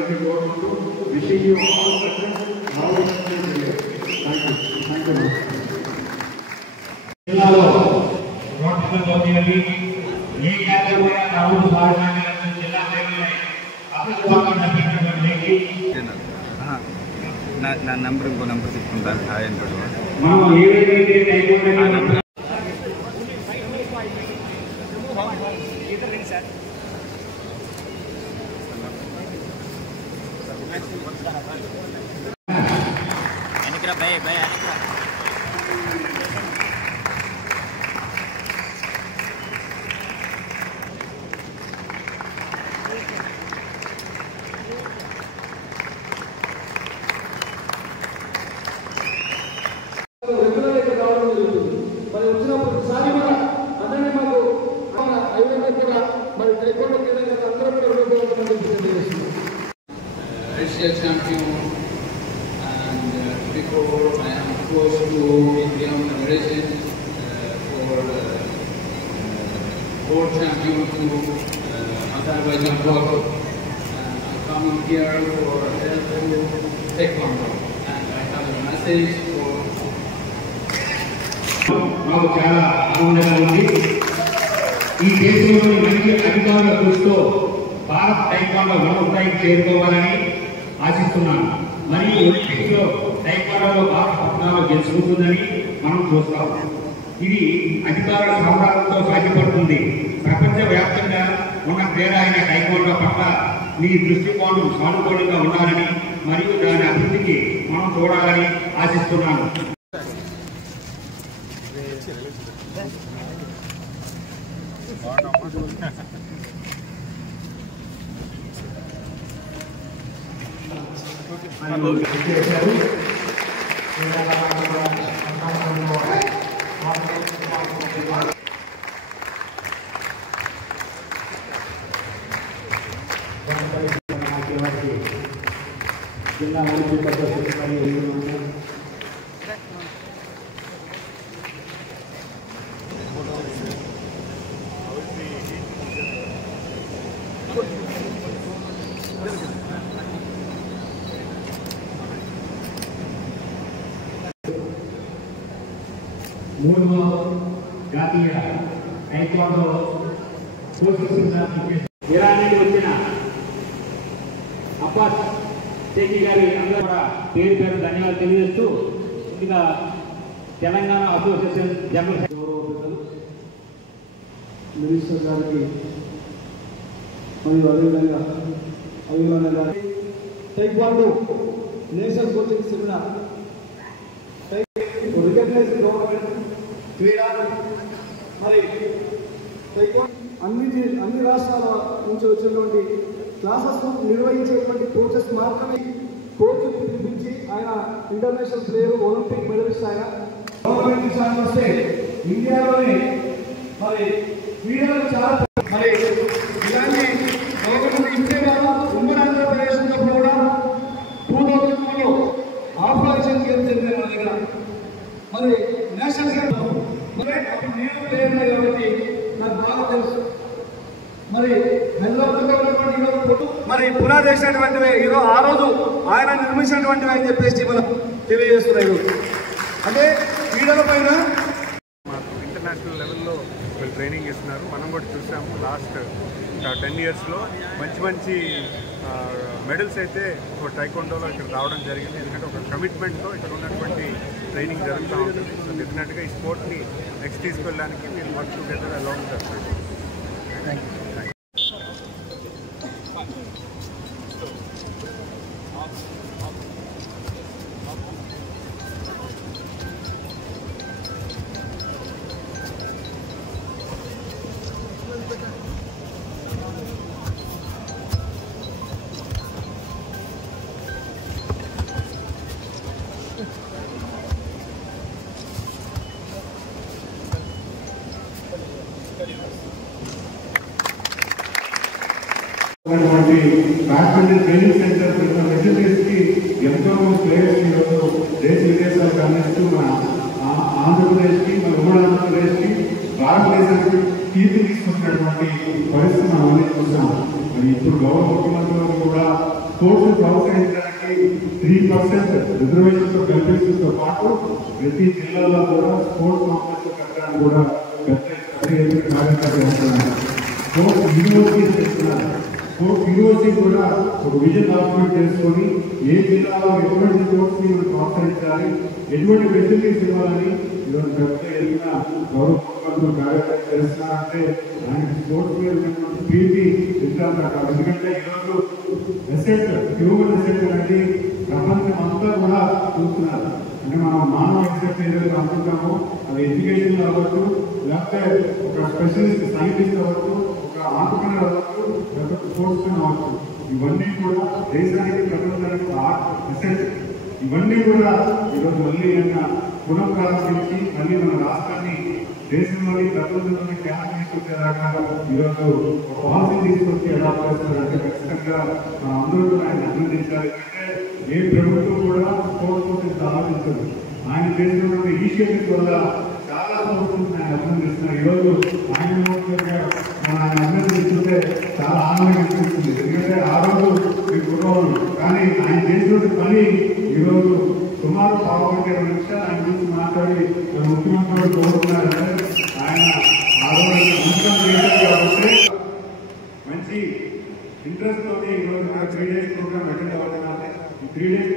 అందరినీ కోరుకుంటూ wishing you all success. జిల్లాలో రోడ్డులోకి ఏ కేంద్రం కూడా రావుడు సాధనాన్ని జిల్లా నా నంబర్ ఇంకో నంబర్ తీసుకుంటాను. హాయ్ అని మనం ఏదైతే మరి వచ్చిన ప్రతిసారి కూడా అందరినీ మాకు ఐదు కూడా మరి టైకోండో క్రీడాకారులు అందరూ కూడా Asia champion, and before I am close to Indian Federation for world champion to Azerbaijan Baku. I'm coming here for help to taekwondo, and I have a message for. మాకు చాలా ఆనందంగా ఉంది. ఈ దేశంలోని మంచి అధికారుల కృషితో భారత్ టైక్వాండో ఉన్నత స్థాయికి చేరుకోవాలని ఆశిస్తున్నాను. మరియు ఒలింపిక్స్ లో టైక్వాండోలో భారత పథకాలు గెలుచుకుంటుందని మనం చూస్తాం. ఇది అధికారుల సహకారంతో సాధ్యపడుతుంది. ప్రపంచ వ్యాప్తంగా ఉన్న క్రీడ అయిన టైక్వాండో పట్ల మీ దృష్టికోణం సానుకూలంగా ఉండాలని మరియు దాని అభివృద్ధికి మనం చూడాలని ఆశిస్తున్నాను. జిల్లా మూడవ జాతీయ టైక్వాండో ఇరాన్ నుండి వచ్చిన అబ్బాస్ షేఖీ గారి అందరూ కూడా పేరు పేరు ధన్యవాదాలు తెలియజేస్తూ ఇక తెలంగాణ అసోసియేషన్ జనరల్ మినిస్టర్ గారికి మరియు అదేవిధంగా అభిమానంగా taekwondo national coaching seminar recognise government క్రీడా మరి అన్ని రాష్ట్రాల నుంచి వచ్చినటువంటి క్లాసెస్ నిర్వహించేటువంటి కోచెస్ మాత్రమే కోచ్ని పిలిపించి ఆయన ఇంటర్నేషనల్ ప్లేయర్, ఒలింపిక్ మెడలిస్ట్. ఆయన గవర్నమెంట్ విషయానికి వస్తే ఇండియాలోనే మరి క్రీడలు చాలా మరి ఇలాంటి గవర్నమెంట్ ఇంతే కాదు ఉమ్మడి ఆంధ్రప్రదేశ్లో కూడా 2001లో ఆపరేషన్ గేమ్ జరిగింది మన దగ్గర. మరి నేషనల్ గేమ్ మరి అప్పుడు నేను ప్లేయర్ కాబట్టి నాకు బాగా తెలుసు. మరి మరి పునాది వేసినటువంటివి ఈరోజు ఆ రోజు ఆయన నిర్మించినటువంటివి అని చెప్పేసి మనం తెలియజేస్తున్నాయి. అంటే క్రీడల పైన ఇంటర్నేషనల్ లెవెల్లో వీళ్ళు ట్రైనింగ్ ఇస్తున్నారు. మనం కూడా చూసాము లాస్ట్ 10 yearsలో మంచి మెడల్స్ అయితే టైక్వాండోలో ఇక్కడ రావడం జరిగింది. ఎందుకంటే ఒక కమిట్మెంట్తో ఇక్కడ ఉన్నటువంటి ట్రైనింగ్ జరుగుతూ ఉంటుంది. సో డెఫినెట్గా ఈ స్పోర్ట్ని నెక్స్ట్ తీసుకెళ్ళడానికి వీళ్ళు వర్క్ టుగెదర్ అలాంగ్ చేస్తారు. బ్యాడ్మింటన్ ట్రైనింగ్ సెంటర్ ఫెసిలిటీస్కి ఎంతో ప్లేయర్స్ ఈరోజు దేశ విదేశాలకు అందిస్తూ మన ఆంధ్రప్రదేశ్కి, మన ఉమ్మడి ఆంధ్రప్రదేశ్కి, భారతదేశానికి కీర్తి తీసుకొచ్చినటువంటి పరిస్థితి మనం అన్నీ చూసాం. మరి ఇప్పుడు గౌరవ ముఖ్యమంత్రులు కూడా స్పోర్ట్స్ ప్రోత్సహించడానికి 3% రిజర్వేషన్తో కల్పించడంతో పాటు ప్రతి జిల్లాలో కూడా స్పోర్ట్స్ కాంప్లెక్స్ కట్టడానికి కూడా పెద్ద కార్యక్రమం చేస్తున్నారు. స్పోర్ట్స్ యూనివర్సిటీ చేస్తున్నారు. స్పోర్ట్స్ యూనివర్సిటీ కూడా ఒక విజన్ డాక్యుమెంట్ చేసుకొని ఏ జిల్లాలో ఎటువంటి స్పోర్ట్స్ ని మనం ప్రోత్సహించాలి, ఎటువంటి ఫెసిలిటీస్ ఇవ్వాలని ఈరోజు పెద్ద ఎదిగిన గౌరవ ముఖ్యమంత్రులు కార్యక్రమం చేస్తున్నారంటే ఆయనకి స్పోర్ట్స్ మీద ఉన్నటువంటి ప్రీతి ఇస్తాను. ఎందుకంటే ఈరోజు ఎసెట్ హ్యూమన్ ఎసెట్ అనేది ప్రపంచం అంతా కూడా చూస్తున్నారు. అంటే మనం మానవ ఎసెట్ ఏదైతే అనుకుంటామో అది ఎడ్యుకేషన్ అవ్వచ్చు, లేకపోతే ఒక స్పెషలిస్ట్ సైంటిస్ట్ అవ్వచ్చు, ఒక ఆంటర్‌ప్రెన్యూర్ అవ్వచ్చు, లేకపోతే స్పోర్ట్స్ మ్యాన్ అవ్వచ్చు. ఇవన్నీ కూడా దేశానికి ప్రపంచానికి ఎసెట్. ఇవన్నీ కూడా ఈరోజు మళ్ళీ పునఃప్రారంభించి మళ్ళీ మన రాష్ట్రాన్ని దేశంలోని ప్రపంచంలోని ఖ్యాతి తీసుకొచ్చేదాకా ఈరోజు ఒక పాలసీ తీసుకొచ్చి అడాప్ట్ చేస్తారంటే ఖచ్చితంగా మనం అందరూ కూడా ఆయన అభినందించాలి. అంటే ఏ ప్రభుత్వం కూడా స్పోర్ట్స్ గురించి ఆలోచించదు. ఆయన చేసినటువంటి ఇనిషియేటివ్స్ వల్ల చాలా స్పోర్ట్స్ ఆయన అభినందిస్తున్నారు. ఈరోజు ఆయన ఆయన అభినందిస్తుంటే చాలా ఆనందంగా అనిపిస్తుంది. ఎందుకంటే ఆ రోజు మీకు గుర్రవాళ్ళు, కానీ ఆయన చేసినటువంటి పని ఈరోజు సుమారు 1.5 నిమిషాలు ఆయన గురించి మాట్లాడి ముఖ్యమంత్రి కోరుతున్నారంటే ఆయన ఆ రోజు ముఖ్యమంత్రి కాబట్టి మంచి ఇంట్రెస్ట్ తోటి ఈరోజు 3 days ప్రోగ్రామ్ అటెండ్ అవ్వడం. ఈ 3 days